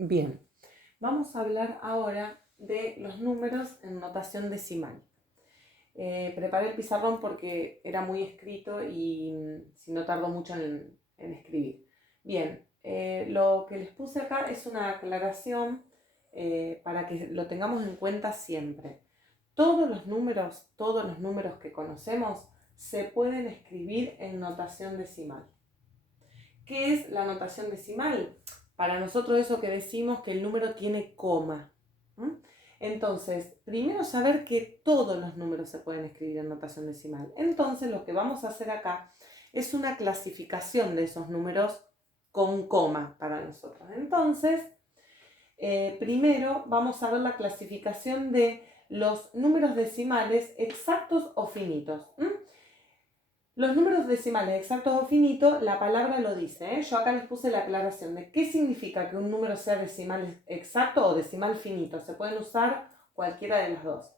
Bien, vamos a hablar ahora de los números en notación decimal. Preparé el pizarrón porque era muy escrito y si no tardo mucho en escribir. Bien, lo que les puse acá es una aclaración para que lo tengamos en cuenta siempre. Todos los números que conocemos se pueden escribir en notación decimal. ¿Qué es la notación decimal? Para nosotros eso que decimos que el número tiene coma. Entonces, primero saber que todos los números se pueden escribir en notación decimal. Entonces, lo que vamos a hacer acá es una clasificación de esos números con coma para nosotros. Entonces, primero vamos a ver la clasificación de los números decimales exactos o finitos. Los números decimales exactos o finitos, la palabra lo dice. Yo acá les puse la aclaración de qué significa que un número sea decimal exacto o decimal finito. Se pueden usar cualquiera de las dos.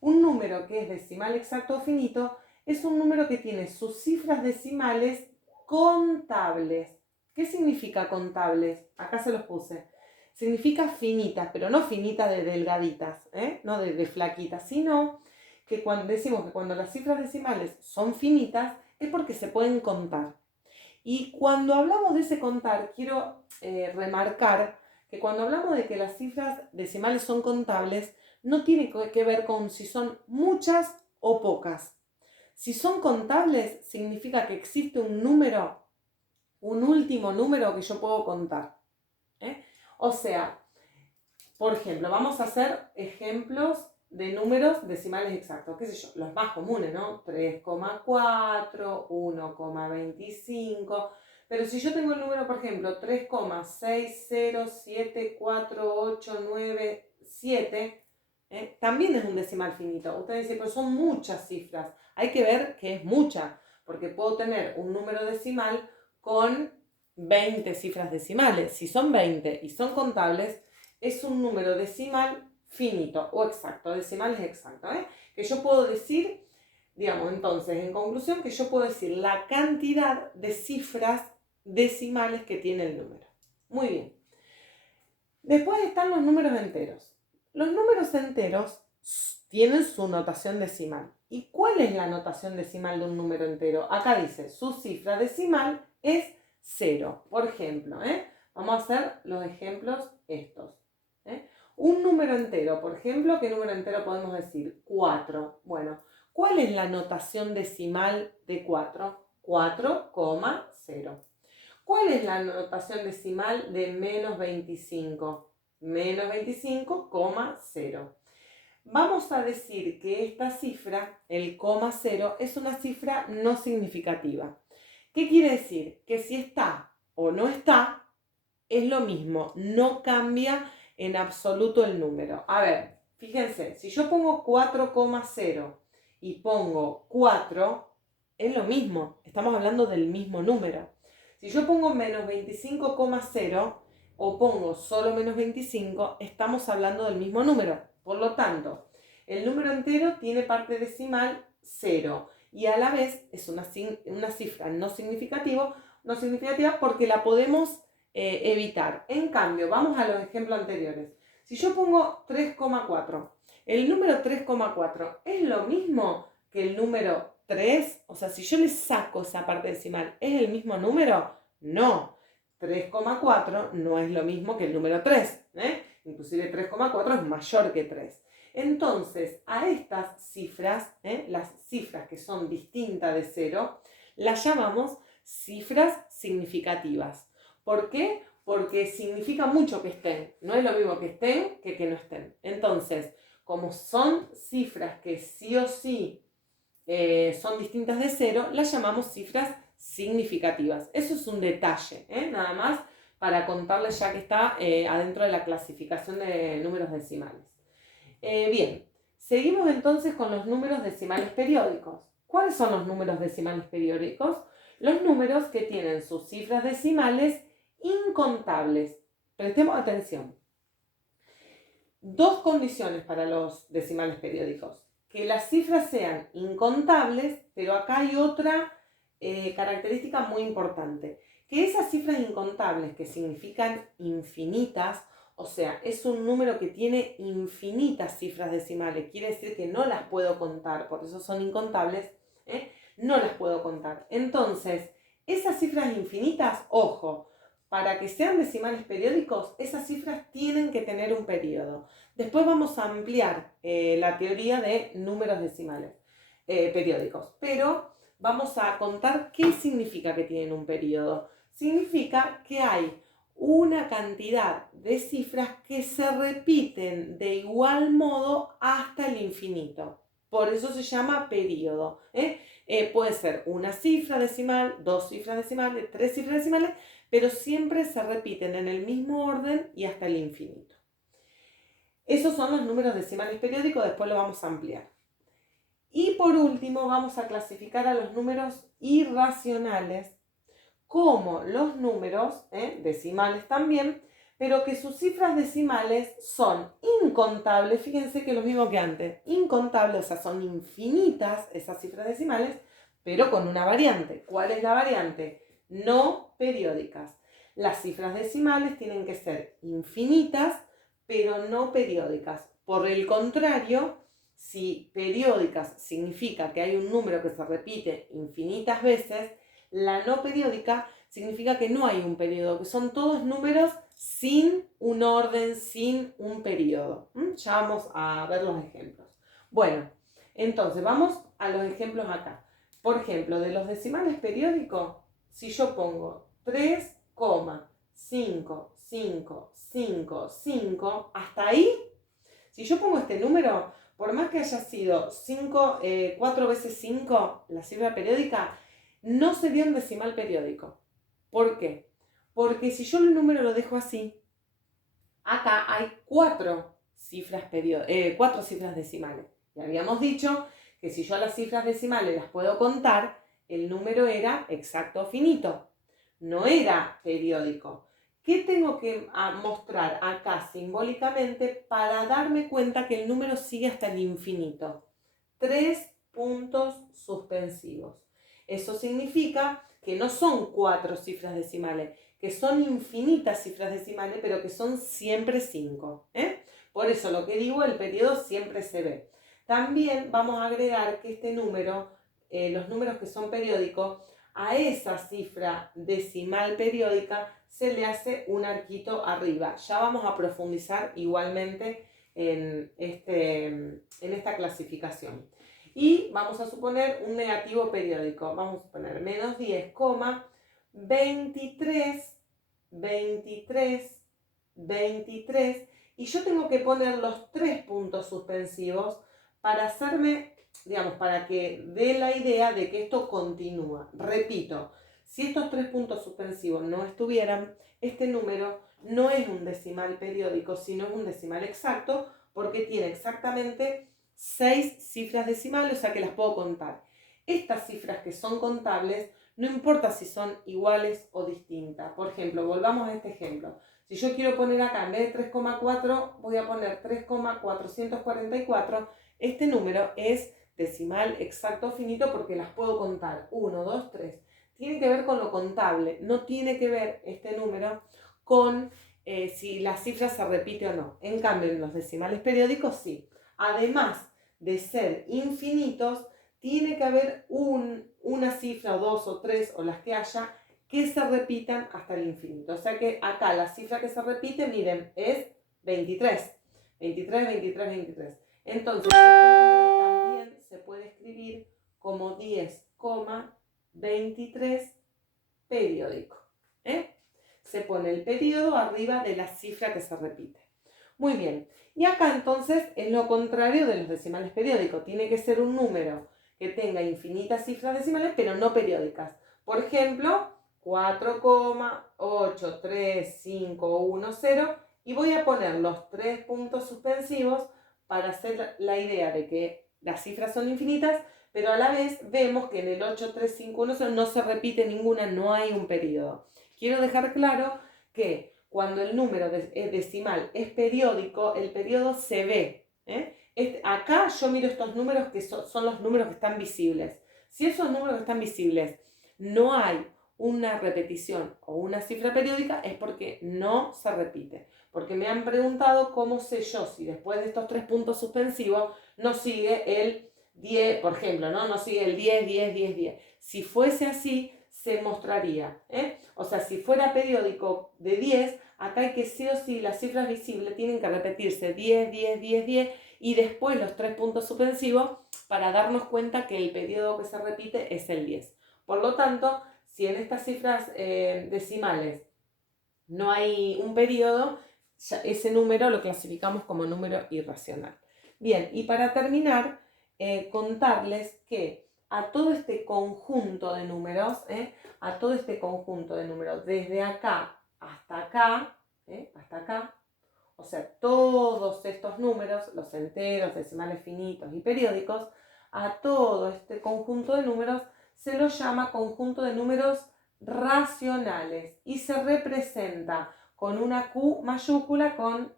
Un número que es decimal exacto o finito es un número que tiene sus cifras decimales contables. ¿Qué significa contables? Acá se los puse. Significa finitas, pero no finitas de delgaditas, no de flaquitas, sino que cuando decimos que cuando las cifras decimales son finitas es porque se pueden contar. Y cuando hablamos de ese contar, quiero remarcar que cuando hablamos de que las cifras decimales son contables, no tiene que ver con si son muchas o pocas. Si son contables, significa que existe un número, un último número que yo puedo contar. O sea, por ejemplo, vamos a hacer ejemplos de números decimales exactos, qué sé yo, los más comunes, ¿no? 3,4, 1,25. Pero si yo tengo el número, por ejemplo, 3,6074897, también es un decimal finito. Ustedes dicen, pero son muchas cifras. Hay que ver que es mucha, porque puedo tener un número decimal con 20 cifras decimales. Si son 20 y son contables, es un número decimal finito o exacto. Decimal es exacto, que yo puedo decir, digamos, entonces, en conclusión, que yo puedo decir la cantidad de cifras decimales que tiene el número. Muy bien. Después están los números enteros. Los números enteros tienen su notación decimal. ¿Y cuál es la notación decimal de un número entero? Acá dice, su cifra decimal es 0. Por ejemplo, vamos a hacer los ejemplos estos. Un número entero, por ejemplo, ¿qué número entero podemos decir? 4. Bueno, ¿cuál es la notación decimal de 4? 4,0. ¿Cuál es la notación decimal de menos 25? Menos 25,0. Vamos a decir que esta cifra, el coma 0, es una cifra no significativa. ¿Qué quiere decir? Que si está o no está, es lo mismo, no cambia en absoluto el número. A ver, fíjense, si yo pongo 4,0 y pongo 4, es lo mismo, estamos hablando del mismo número. Si yo pongo menos 25,0 o pongo solo menos 25, estamos hablando del mismo número. Por lo tanto, el número entero tiene parte decimal 0 y a la vez es una cifra no significativa porque la podemos evitar. En cambio, vamos a los ejemplos anteriores. Si yo pongo 3,4, el número 3,4 es lo mismo que el número 3, o sea, si yo le saco esa parte decimal, ¿es el mismo número? No, 3,4 no es lo mismo que el número 3, inclusive 3,4 es mayor que 3. Entonces, a estas cifras, las cifras que son distintas de 0, las llamamos cifras significativas. ¿Por qué? Porque significa mucho que estén. No es lo mismo que estén que no estén. Entonces, como son cifras que sí o sí son distintas de 0, las llamamos cifras significativas. Eso es un detalle, nada más para contarles ya que está adentro de la clasificación de números decimales. Bien, seguimos entonces con los números decimales periódicos. ¿Cuáles son los números decimales periódicos? Los números que tienen sus cifras decimales incontables. Prestemos atención. Dos condiciones para los decimales periódicos. Que las cifras sean incontables, pero acá hay otra característica muy importante. que esas cifras incontables, que significan infinitas, o sea, es un número que tiene infinitas cifras decimales, quiere decir que no las puedo contar, por eso son incontables, no las puedo contar. Entonces, esas cifras infinitas, ojo, para que sean decimales periódicos, esas cifras tienen que tener un periodo. Después vamos a ampliar la teoría de números decimales periódicos, pero vamos a contar qué significa que tienen un periodo. Significa que hay una cantidad de cifras que se repiten de igual modo hasta el infinito. Por eso se llama periodo. Puede ser una cifra decimal, 2 cifras decimales, 3 cifras decimales, pero siempre se repiten en el mismo orden y hasta el infinito. Esos son los números decimales periódicos, después lo vamos a ampliar. Y por último vamos a clasificar a los números irracionales como los números decimales también, pero que sus cifras decimales son incontables. Fíjense que lo mismo que antes, incontables, o sea, son infinitas esas cifras decimales, pero con una variante. ¿Cuál es la variante? No periódicas. Las cifras decimales tienen que ser infinitas, pero no periódicas. Por el contrario, si periódicas significa que hay un número que se repite infinitas veces, la no periódica significa que no hay un periodo, que son todos números sin un orden, sin un periodo. Ya vamos a ver los ejemplos. Bueno, entonces vamos a los ejemplos acá. Por ejemplo, de los decimales periódicos, si yo pongo 3,55555, hasta ahí, si yo pongo este número, por más que haya sido 4 veces 5, la cifra periódica, no sería un decimal periódico. ¿Por qué? Porque si yo el número lo dejo así, acá hay 4 cifras decimales. Y habíamos dicho que si yo a las cifras decimales las puedo contar, el número era exacto o finito, no era periódico. ¿Qué tengo que mostrar acá simbólicamente para darme cuenta que el número sigue hasta el infinito? 3 puntos suspensivos. Eso significa que no son 4 cifras decimales, que son infinitas cifras decimales, pero que son siempre 5. Por eso lo que digo, el periodo siempre se ve. También vamos a agregar que este número, los números que son periódicos, a esa cifra decimal periódica se le hace un arquito arriba. Ya vamos a profundizar igualmente en esta clasificación. Y vamos a suponer un negativo periódico. Vamos a suponer menos 10, 23, 23, 23. Y yo tengo que poner los 3 puntos suspensivos para hacerme, digamos, para que dé la idea de que esto continúa. Repito, si estos 3 puntos suspensivos no estuvieran, este número no es un decimal periódico, sino es un decimal exacto, porque tiene exactamente 6 cifras decimales, o sea que las puedo contar. Estas cifras que son contables, no importa si son iguales o distintas. Por ejemplo, volvamos a este ejemplo. Si yo quiero poner acá, en vez de 3,4, voy a poner 3,444. Este número es decimal exacto o finito porque las puedo contar. 1, 2, 3. Tiene que ver con lo contable. No tiene que ver este número con si la cifra se repite o no. En cambio, en los decimales periódicos sí. Además de ser infinitos, tiene que haber una cifra, 2 o 3 o las que haya, que se repitan hasta el infinito. O sea que acá la cifra que se repite, miren, es 23. 23, 23, 23. Entonces, este número también se puede escribir como 10,23 periódico. Se pone el periodo arriba de la cifra que se repite. Muy bien. Y acá entonces es lo contrario de los decimales periódicos. Tiene que ser un número que tenga infinitas cifras decimales, pero no periódicas. Por ejemplo, 4,83510 y voy a poner los 3 puntos suspensivos para hacer la idea de que las cifras son infinitas, pero a la vez vemos que en el 83510 no se repite ninguna, no hay un periodo. Quiero dejar claro que cuando el número decimal es periódico, el periodo se ve. Acá yo miro estos números que son los números que están visibles. Si esos números que están visibles no hay una repetición o una cifra periódica es porque no se repite. Porque me han preguntado cómo sé yo si después de estos 3 puntos suspensivos no sigue el 10, por ejemplo, no sigue el 10, 10, 10, 10. Si fuese así, se mostraría. O sea, si fuera periódico de 10, acá hay que sí o sí las cifras visibles tienen que repetirse 10, 10, 10, 10 y después los 3 puntos suspensivos para darnos cuenta que el periodo que se repite es el 10. Por lo tanto, si en estas cifras decimales no hay un periodo, ese número lo clasificamos como número irracional. Bien, y para terminar, contarles que a todo este conjunto de números, desde acá, hasta acá, o sea, todos estos números, los enteros, decimales finitos y periódicos, a todo este conjunto de números se lo llama conjunto de números racionales y se representa con una Q mayúscula con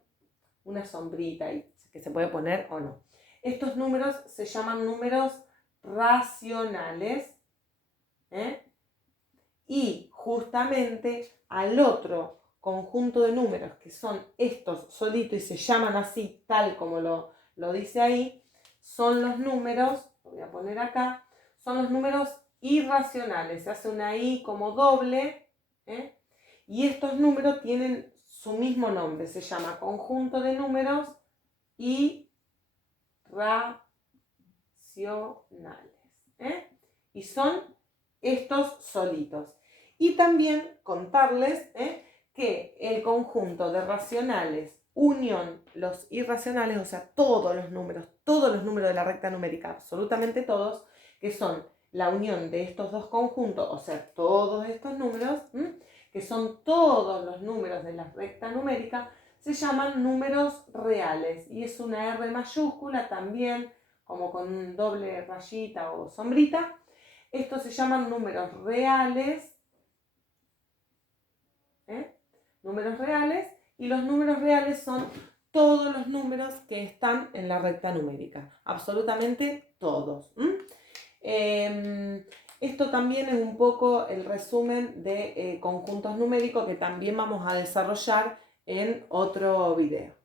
una sombrita ahí, que se puede poner o no. Estos números se llaman números racionales, y justamente al otro conjunto de números que son estos solitos y se llaman así tal como lo dice ahí, son los números, lo voy a poner acá, son los números irracionales. Se hace una I como doble, y estos números tienen su mismo nombre, se llama conjunto de números irracionales, y son estos solitos. Y también contarles que el conjunto de racionales unión los irracionales, o sea, todos los números de la recta numérica, absolutamente todos, que son la unión de estos dos conjuntos, o sea, todos estos números, que son todos los números de la recta numérica, se llaman números reales. Y es una R mayúscula también, como con un doble rayita o sombrita. Estos se llaman números reales, números reales, y los números reales son todos los números que están en la recta numérica, absolutamente todos. Esto también es un poco el resumen de conjuntos numéricos que también vamos a desarrollar en otro video.